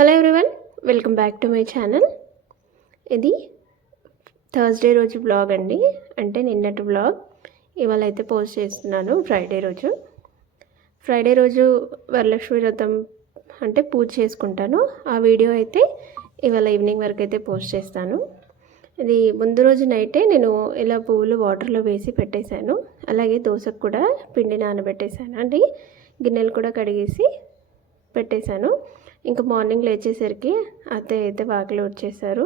Hello everyone, welcome back to my channel. ఇది Thursday రోజు blog అండి, అంటే నిన్నటి బ్లాగ్. ఇవాళ అయితే పోస్ట్ చేస్తున్నాను. ఫ్రైడే రోజు వరలక్ష్మి వ్రతం అంటే పూజ చేసుకుంటాను. ఆ వీడియో అయితే ఇవాళ ఈవినింగ్ వరకు అయితే పోస్ట్ చేస్తాను. ఇది ముందు రోజు నైటే నేను ఇలా పువ్వులు వాటర్లో వేసి పెట్టేశాను. అలాగే దోశకు కూడా పిండి నానబెట్టేశాను అండి. గిన్నెలు కూడా కడిగేసి పెట్టేశాను. ఇంకా మార్నింగ్ లేచేసరికి అత్తయ్య అయితే వాకిలి వచ్చేసారు.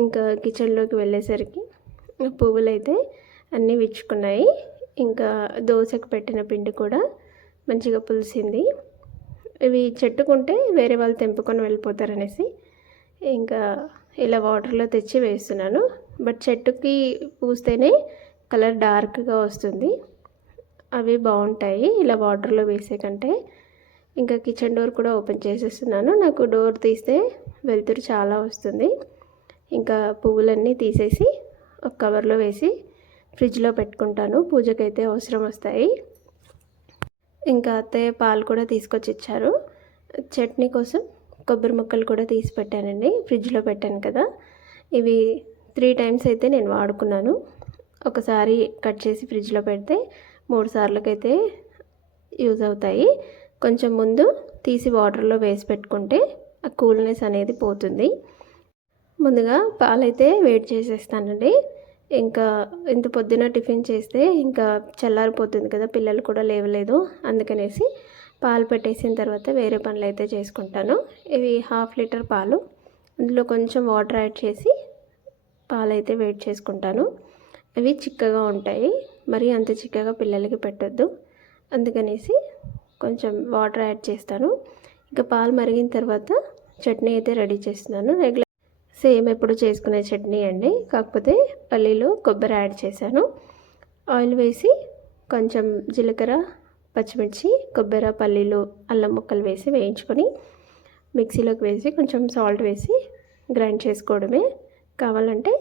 ఇంకా కిచెన్లోకి వెళ్ళేసరికి పువ్వులు అయితే అన్నీ విచ్చుకున్నాయి. ఇంకా దోశకు పెట్టిన పిండి కూడా మంచిగా పులిసింది. ఇవి చెట్టుకుంటే వేరే వాళ్ళు తెంపుకొని వెళ్ళిపోతారనేసి ఇంకా ఇలా వాటర్లో తెచ్చి వేస్తున్నాను. బట్ చెట్టుకి పూస్తేనే కలర్ డార్క్గా వస్తుంది, అవి బాగుంటాయి ఇలా వాటర్లో వేసే కంటే. ఇంకా కిచెన్ డోర్ కూడా ఓపెన్ చేసేస్తున్నాను. నాకు డోర్ తీస్తే వెలుతురు చాలా వస్తుంది. ఇంకా పువ్వులన్నీ తీసేసి ఒక కవర్లో వేసి ఫ్రిడ్జ్లో పెట్టుకుంటాను. పూజకైతే అవసరం వస్తాయి. ఇంకా అత్తయ్య పాలు కూడా తీసుకొచ్చి ఇచ్చారు. చట్నీ కోసం కొబ్బరి ముక్కలు కూడా తీసి పెట్టానండి, ఫ్రిడ్జ్లో పెట్టాను కదా. ఇవి 3 టైమ్స్ అయితే నేను వాడుకున్నాను. ఒకసారి కట్ చేసి ఫ్రిడ్జ్లో పెడితే 3 సార్లకైతే యూజ్ అవుతాయి. కొంచెం ముందు తీసి వాటర్లో వేసి పెట్టుకుంటే ఆ కూల్నెస్ అనేది పోతుంది. ముందుగా పాలైతే వేడి చేసేస్తానండి. ఇంకా ఇంత పొద్దున టిఫిన్ చేస్తే ఇంకా చల్లారిపోతుంది కదా, పిల్లలు కూడా లేవలేదు. అందుకనేసి పాలు పెట్టేసిన తర్వాత వేరే పనులు అయితే చేసుకుంటాను. ఇవి 1/2 లీటర్ పాలు, అందులో కొంచెం వాటర్ యాడ్ చేసి పాలైతే వేడి చేసుకుంటాను. అవి చిక్కగా ఉంటాయి, మరి అంత చిక్కగా పిల్లలకి పెట్టొద్దు. అందుకనేసి కొంచెం వాటర్ యాడ్ చేస్తాను. ఇంకా పాలు మరిగిన తర్వాత చట్నీ అయితే రెడీ చేస్తున్నాను. సేమ్ ఎప్పుడు చేసుకునే చట్నీ అండి, కాకపోతే పల్లీలు కొబ్బరి యాడ్ చేశాను. ఆయిల్ వేసి కొంచెం జీలకర్ర, పచ్చిమిర్చి, కొబ్బరి, పల్లీలు, అల్లం ముక్కలు వేసి వేయించుకొని మిక్సీలోకి వేసి కొంచెం సాల్ట్ వేసి గ్రైండ్ చేసుకోవడమే. కావాలంటే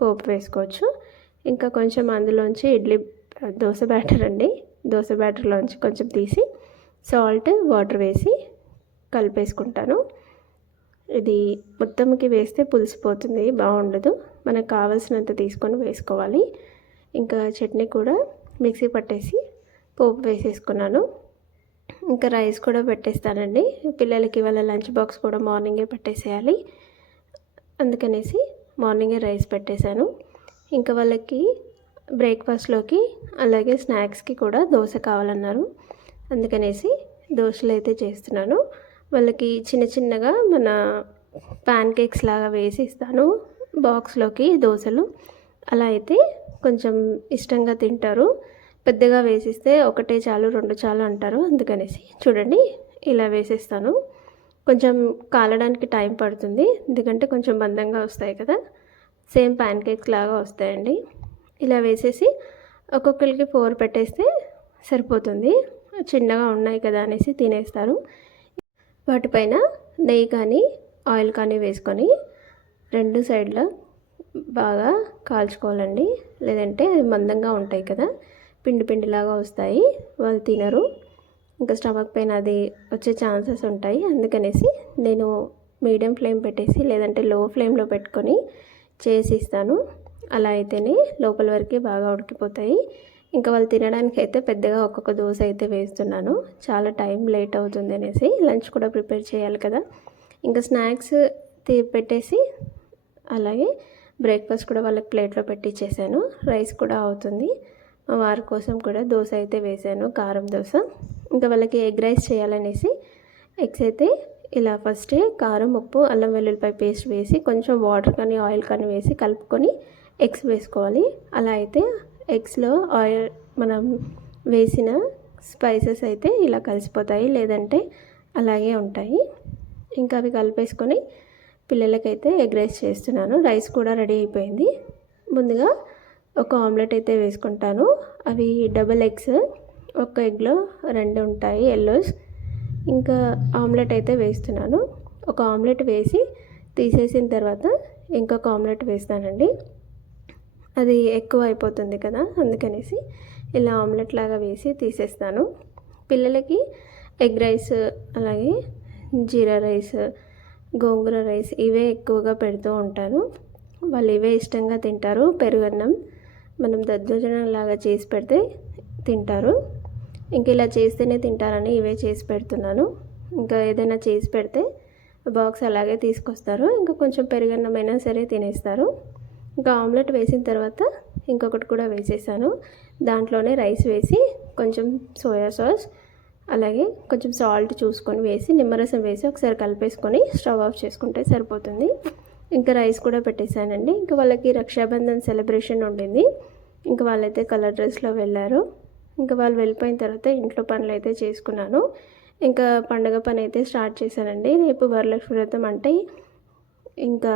పోపు వేసుకోవచ్చు. ఇంకా కొంచెం అందులోంచి దోశ బ్యాటర్ అండి, దోశ బ్యాటర్లోంచి కొంచెం తీసి సాల్ట్, వాటర్ వేసి కలిపేసుకుంటాను. ఇది మొత్తంకి వేస్తే పులిసిపోతుంది, బాగుండదు. మనకు కావాల్సినంత తీసుకొని వేసుకోవాలి. ఇంకా చట్నీ కూడా మిక్సీ పట్టేసి పోపు వేసేసుకున్నాను. ఇంకా రైస్ కూడా పెట్టేస్తానండి. పిల్లలకి వాళ్ళ లంచ్ బాక్స్ కూడా మార్నింగే పెట్టేసేయాలి. అందుకనేసి మార్నింగే రైస్ పెట్టేశాను. ఇంకా వాళ్ళకి బ్రేక్ఫాస్ట్లోకి అలాగే స్నాక్స్కి కూడా దోశ కావాలన్నారు. అందుకనేసి దోశలు అయితే చేస్తున్నాను. వాళ్ళకి చిన్న చిన్నగా మన ప్యాన్ కేక్స్ లాగా వేసి ఇస్తాను బాక్స్లోకి దోశలు. అలా అయితే కొంచెం ఇష్టంగా తింటారు. పెద్దగా వేసిస్తే ఒకటే చాలు, 2 చాలు అంటారు. అందుకనేసి చూడండి ఇలా వేసేస్తాను. కొంచెం కాలడానికి టైం పడుతుంది, ఎందుకంటే కొంచెం మందంగా వస్తాయి కదా, సేమ్ ప్యాన్ కేక్స్ లాగా వస్తాయండి. ఇలా వేసేసి ఒక్కొక్కరికి 4 పెట్టేస్తే సరిపోతుంది. చిన్నగా ఉన్నాయి కదా అనేసి తినేస్తారు. వాటిపైన నెయ్యి కానీ ఆయిల్ కానీ వేసుకొని 2 సైడ్ల బాగా కాల్చుకోవాలండి. లేదంటే మందంగా ఉంటాయి కదా, పిండి పిండిలాగా వస్తాయి, వాళ్ళు తినరు. ఇంకా స్టమక్ పెయిన్ అది వచ్చే ఛాన్సెస్ ఉంటాయి. అందుకనేసి నేను మీడియం ఫ్లేమ్ పెట్టేసి లేదంటే లో ఫ్లేమ్లో పెట్టుకొని చేసి ఇస్తాను. అలా అయితేనే లోపల వరకు బాగా ఉడికిపోతాయి. ఇంకా వాళ్ళు తినడానికి అయితే పెద్దగా ఒక్కొక్క దోశ అయితే వేస్తున్నాను, చాలా టైం లేట్ అవుతుంది అనేసి. లంచ్ కూడా ప్రిపేర్ చేయాలి కదా. ఇంకా స్నాక్స్ పెట్టేసి అలాగే బ్రేక్ఫాస్ట్ కూడా వాళ్ళకి ప్లేట్లో పెట్టించేసాను. రైస్ కూడా అవుతుంది. మా వారి కోసం కూడా దోశ అయితే వేసాను, కారం దోశ. ఇంకా వాళ్ళకి ఎగ్ రైస్ చేయాలనేసి ఎగ్స్ అయితే ఇలా ఫస్టే కారం, ఉప్పు, అల్లం వెల్లుల్లిపాయ పేస్ట్ వేసి కొంచెం వాటర్ కానీ ఆయిల్ కానీ వేసి కలుపుకొని ఎగ్స్ వేసుకోవాలి. అలా అయితే ఎగ్స్లో ఆయిల్ మనం వేసిన స్పైసెస్ అయితే ఇలా కలిసిపోతాయి, లేదంటే అలాగే ఉంటాయి. ఇంకా అవి కలిపేసుకొని పిల్లలకైతే ఎగ్ రైస్ చేస్తున్నాను. రైస్ కూడా రెడీ అయిపోయింది. ముందుగా ఒక ఆమ్లెట్ అయితే వేసుకుంటాను. అవి డబుల్ ఎగ్స్, ఒక ఎగ్లో 2 ఉంటాయి ఎల్లోస్. ఇంకా ఆమ్లెట్ అయితే వేస్తున్నాను. ఒక ఆమ్లెట్ వేసి తీసేసిన తర్వాత ఇంకొక ఆమ్లెట్ వేస్తానండి, అది ఎక్కువ అయిపోతుంది కదా. అందుకనేసి ఇలా ఆమ్లెట్ లాగా వేసి తీసేస్తాను. పిల్లలకి ఎగ్ రైస్ అలాగే జీరా రైస్ గోంగూర రైస్ ఇవే ఎక్కువగా పెడుతూ ఉంటాను. వాళ్ళు ఇవే ఇష్టంగా తింటారు. పెరుగన్నం మనం దద్దోజనం లాగా చేసి పెడితే తింటారు. ఇంక ఇలా చేస్తేనే తింటారని ఇవే చేసి పెడుతున్నాను. ఇంకా ఏదైనా చేసి పెడితే బాక్స్ అలాగే తీసుకొస్తారు. ఇంకా కొంచెం పెరుగన్నమైనా సరే తినేస్తారు. ఇంకా ఆమ్లెట్ వేసిన తర్వాత ఇంకొకటి కూడా వేసేసాను. దాంట్లోనే రైస్ వేసి కొంచెం సోయా సాస్ అలాగే కొంచెం సాల్ట్ చూసుకొని వేసి నిమ్మరసం వేసి ఒకసారి కలిపేసుకొని స్టవ్ ఆఫ్ చేసుకుంటే సరిపోతుంది. ఇంకా రైస్ కూడా పెట్టేశానండి. ఇంకా వాళ్ళకి రక్షాబంధన్ సెలబ్రేషన్ ఉండింది. ఇంకా వాళ్ళైతే కలర్ డ్రెస్లో వెళ్ళారు. ఇంకా వాళ్ళు వెళ్ళిపోయిన తర్వాత ఇంట్లో పనులు అయితే చేసుకున్నాను. ఇంకా పండగ పని అయితే స్టార్ట్ చేశానండి. రేపు వరలక్ష్మి వ్రతం అంటే ఇంకా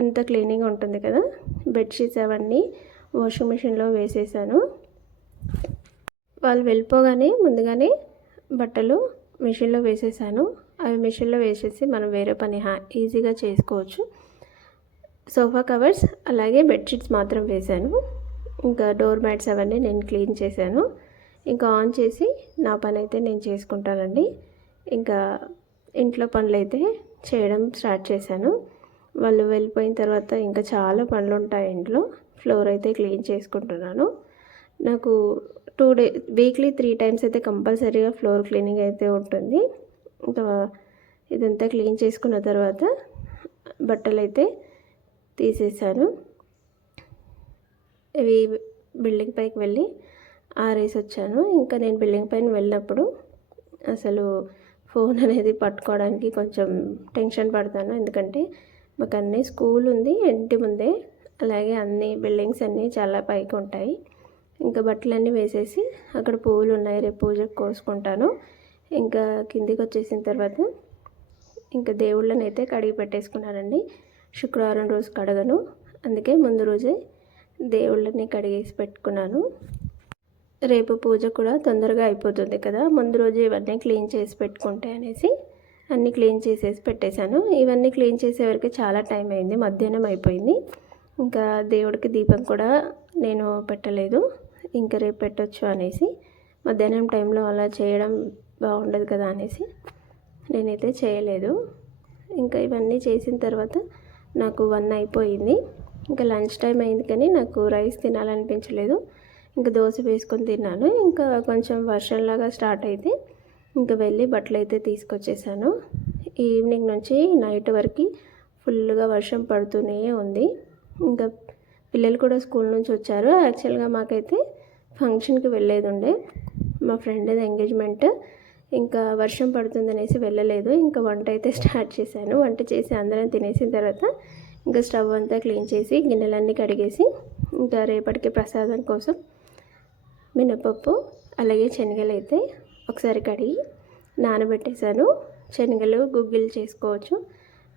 అంత క్లీనింగ్ ఉంటుంది కదా. బెడ్షీట్స్ అవన్నీ వాషింగ్ మిషన్లో వేసేసాను. వాళ్ళు వెళ్ళిపోగానే ముందుగానే బట్టలు మిషన్లో వేసేసాను. అవి మిషన్లో వేసేసి మనం వేరే పని ఈజీగా చేసుకోవచ్చు. సోఫా కవర్స్ అలాగే బెడ్షీట్స్ మాత్రం వేశాను. ఇంకా డోర్ మ్యాట్స్ అవన్నీ నేను క్లీన్ చేశాను. ఇంకా ఆన్ చేసి నా పని అయితే నేను చేసుకుంటానండి. ఇంకా ఇంట్లో పనులు అయితే చేయడం స్టార్ట్ చేశాను. వాళ్ళు వెళ్ళిపోయిన తర్వాత ఇంకా చాలా పనులు ఉంటాయి ఇంట్లో. ఫ్లోర్ అయితే క్లీన్ చేసుకుంటున్నాను. నాకు వీక్లీ 3 టైమ్స్ అయితే కంపల్సరీగా ఫ్లోర్ క్లీనింగ్ అయితే ఉంటుంది. ఇంకా ఇదంతా క్లీన్ చేసుకున్న తర్వాత బట్టలు అయితే తీసేసాను. ఇవి బిల్డింగ్ పైకి వెళ్ళి ఆరేసి వచ్చాను. ఇంకా నేను బిల్డింగ్ పైన వెళ్ళినప్పుడు అసలు ఫోన్ అనేది పట్టుకోవడానికి కొంచెం టెన్షన్ పడతాను. ఎందుకంటే మాకు అన్నీ స్కూల్ ఉంది ఇంటి ముందే, అలాగే అన్ని బిల్డింగ్స్ అన్నీ చాలా పైకి ఉంటాయి. ఇంకా బట్టలన్నీ వేసేసి అక్కడ పువ్వులు ఉన్నాయి, రేపు పూజకు కోసుకుంటాను. ఇంకా కిందికి వచ్చేసిన తర్వాత ఇంకా దేవుళ్ళని అయితే కడిగి పెట్టేసుకున్నానండి. శుక్రవారం రోజు కడగను, అందుకే ముందు రోజే దేవుళ్ళని కడిగేసి పెట్టుకున్నాను. రేపు పూజ కూడా తొందరగా అయిపోతుంది కదా, ముందు రోజు ఇవన్నీ క్లీన్ చేసి పెట్టుకుంటే అనేసి అన్నీ క్లీన్ చేసేసి పెట్టేశాను. ఇవన్నీ క్లీన్ చేసేవరకు చాలా టైం అయింది, మధ్యాహ్నం అయిపోయింది. ఇంకా దేవుడికి దీపం కూడా నేను పెట్టలేదు. ఇంకా రేపు పెట్టొచ్చు అనేసి, మధ్యాహ్నం టైంలో అలా చేయడం బాగుండదు కదా అనేసి నేనైతే చేయలేదు. ఇంకా ఇవన్నీ చేసిన తర్వాత నాకు 1 అయిపోయింది. ఇంకా లంచ్ టైం అయింది కానీ నాకు రైస్ తినాలనిపించలేదు. ఇంకా దోశ వేసుకొని తిన్నాను. ఇంకా కొంచెం వర్షంలాగా స్టార్ట్ అయితే ఇంకా వెళ్ళి బట్టలు అయితే తీసుకొచ్చేసాను. ఈవినింగ్ నుంచి నైట్ వరకు ఫుల్గా వర్షం పడుతూనే ఉంది. ఇంకా పిల్లలు కూడా స్కూల్ నుంచి వచ్చారు. యాక్చువల్గా మాకైతే ఫంక్షన్కి వెళ్ళేది ఉండే, మా ఫ్రెండ్ది ఎంగేజ్మెంట్. ఇంకా వర్షం పడుతుందనేసి వెళ్ళలేదు. ఇంకా వంట అయితే స్టార్ట్ చేశాను. వంట చేసి అందరం తినేసిన తర్వాత ఇంకా స్టవ్ అంతా క్లీన్ చేసి గిన్నెలన్నీ కడిగేసి ఇంకా రేపటికి ప్రసాదం కోసం మినపప్పు అలాగే శనగలు అయితే ఒకసారి కడిగి నానబెట్టేశాను. శనగలు గుగ్గిలు చేసుకోవచ్చు,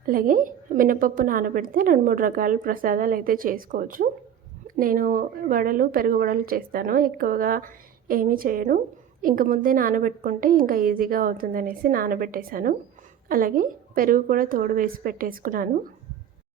అలాగే మినపప్పు నానబెడితే 2-3 రకాల ప్రసాదాలు అయితే చేసుకోవచ్చు. నేను వడలు, పెరుగు వడలు చేస్తాను, ఎక్కువగా ఏమీ చేయను. ఇంకా ముందే నానబెట్టుకుంటే ఇంకా ఈజీగా అవుతుందనేసి నానబెట్టేశాను. అలాగే పెరుగు కూడా తోడు వేసి పెట్టేసుకున్నాను.